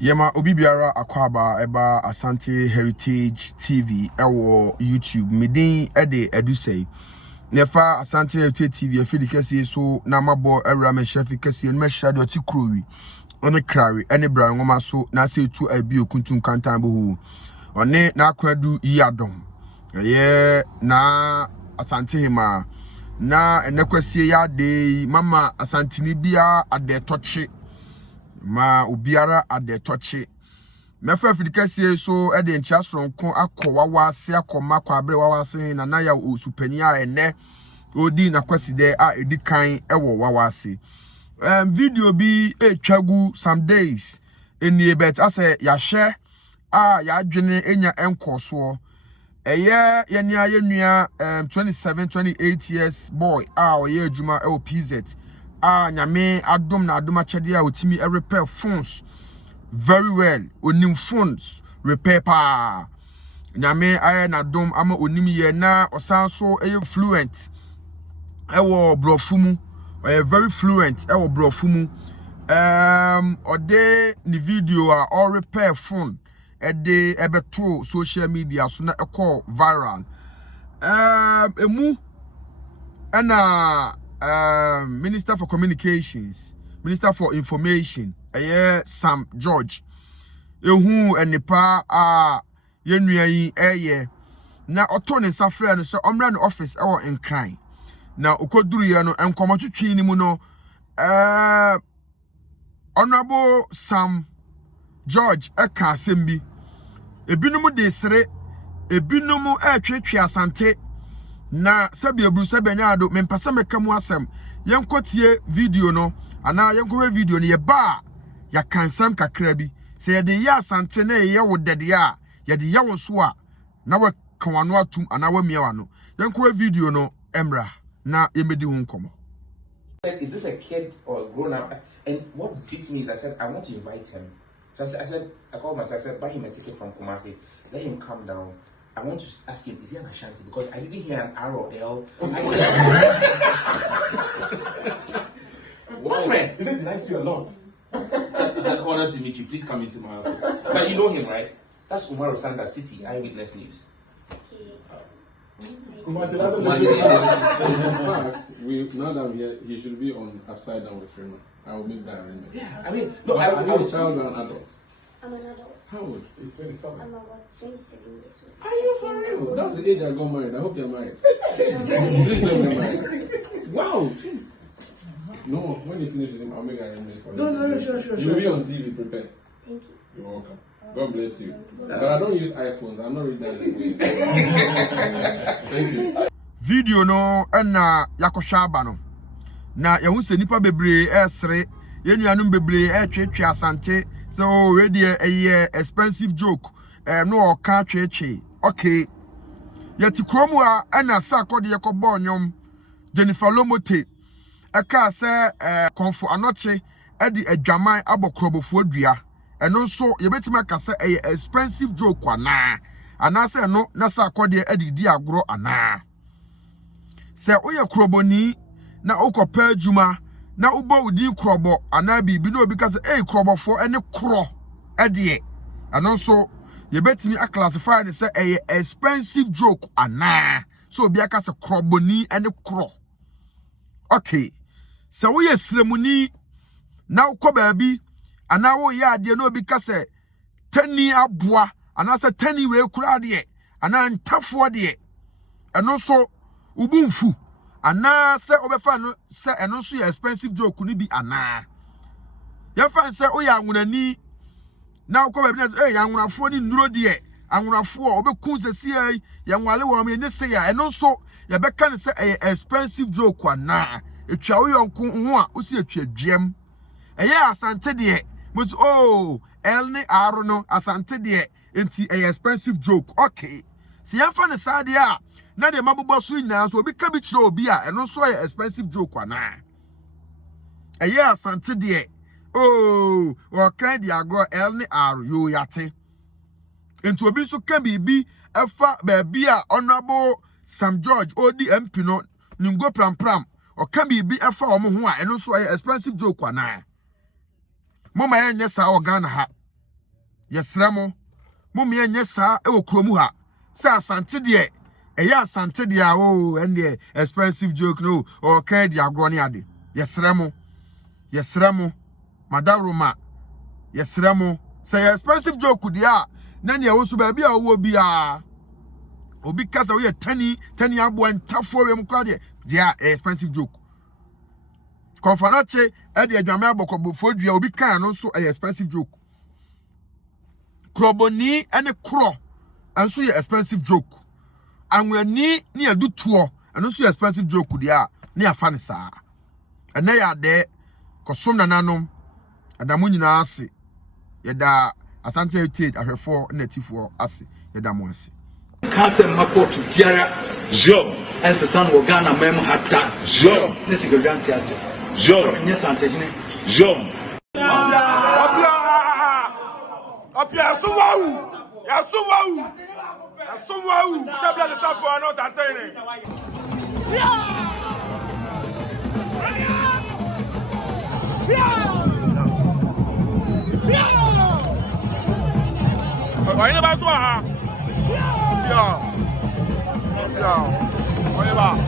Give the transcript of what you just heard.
Yema obi biara akwaba eba Asante Heritage TV ewo YouTube midin ede edusei nefa Asante Heritage TV afidi kese so na mabo ewra me chef kese no me shade oti krowi one krari ene bra ngoma so na se tu abi okuntun kantan bo hu one na akwadu yadom ye na Asante hima na enekwasie ya de mama Asante ni bia ade toche ma obiara ade toche mefa fidikasie so e de nchia soronko akọwawa ase akọma kwa abre wawa ase na na ya osupani a ene odi na kwaside a edikan ewo wawa ase video bi etwagu some days eni bet ase ya hye a ya adwene enya enkoso eye yeni ayenua 28 years boy a oye adwuma e PZ nyame adom na adom achede a otimi repair phones very well onim phones repair pa nyame aye na adom ama onim ye na osanso fluent ewo brofumu very fluent ewo brofumu ode ni video a all repair phone ede ebeto social media so na call viral emu ana Minister for Communications, Minister for Information, Sam George. Ehu enipa yenua yi na otone safre no so omra no office ewo enkran. Na okoduru ye no enkomotwetwe ni mu no Honorable Sam George eka asembi. Ebinumu de sere, ebinumu twetwe Asante. Na sabi ebru sabi anyado mempasa mekamu asem yenkotie video no ana yenkowe video no ye ba ya kansam kakra bi se ye de ya Asante na ye wo dede a ye de ya wo so a na wa kanwano atum ana wa miewa no yenkowe video no emra na yemedi hu nkomo. Is this a kid or a grown up? And what beats me is I said I want to invite him. So I called myself, I said buy him a ticket from Kumasi, let him come down. I want to ask him, is he an Ashanti? Because I didn't hear an R or L. What friend? This is nice to you a lot. It's an honor to meet you. Please come into my office. But you know him, right? That's Umar Sanda City, Eyewitness News. Now that we're here, he should be on upside down with Freeman. I will make that arrangement. Yeah, I mean, no, I will a child or an adult. I'm an adult. How old? He's 27. I'm about 27 years old. Are you for real? That's the age I got married. I hope you're married. Please don't be married. Wow. Jeez. No, when you finish with him, I'll make an arrangement for you. No, sure. You'll be on TV, prepare. Thank you. You're welcome. God bless you. But I don't use iPhones. I'm not reading that way. Thank you. Video no na yakosha aba no na yehu se nipa bebre esre yenuanum bebre twetwe Asante so we dey expensive joke no oka twetwe okay yeti kromu a na sa akode yekobo onyom Jennifer Lomote eka se konfo anoche edi adwaman abokrobofo adua eno nso yebetima ka se expensive joke ana se no na sa akode edi di agro ana se oye kroboni na okopa adwuma na ubo udi krobo ana bibi no obi ka se krobofo ene kro ede ano so ye betimi a classify ne se expensive joke ana so obi aka se kroboni ene kro okay se oye sremuni na ukoba bi ana wo ye ade no obi ka se tani aboa ana se tani we kura de ana ntafo de ano so ubunfu ana se obefa no se eno so expensive joke ni bi ana ya fan se o ya anwunani na ukoba bi na ya anwunafo ni nuro de anwunafo obekun se si ya nwale wo me ne se ya eno so ya beka ne se expensive joke ana etwa wo yonko ho a o si etwa dwem eya Asante de mut el ne aro no Asante de enti expensive joke okay si ya fan sa de a na de mabobo so nyina so obi ka bi kire obi a eno so expensive joke ana Asante de o kan di agro el ne aro yo yate enti obi so ka bibi efa ba bia Honorable Sam George odi MP no ningo pram o ka bibi efa omo ho a eno so expensive joke ana mama yenye sa Ghana ha Yesremo. Mummy and yesa, ewo kromuha. Sa Asante de. Eya Asante de and the expensive joke no or care dia groni ade. Yesremo. Yesremo. Madaruma. Yesremo. Say expensive joke dia. Nani ya wosu baby a wo bia. Obi kasa we 10 abo and tough for him crowd. Dia expensive joke. Konfanache e de adwame aboko bofo dua obi kan no so expensive joke. Kroboni ene kro enso ye expensive joke. Anwani ni adutuo eno so expensive joke dia ne afa ne saa. Ene ya de kosom nananom adamu nyina ase. Yeda Asante heritage ahwefo na tifo ase yeda mo ase. Kanse makoto biara jo ense san wo Ghana mem hatta jo nesi granti ase jo nyesante hine jo Opia suwawu ya suwawu sabla de safo no tantene Oye ba so ha Opia Oye ba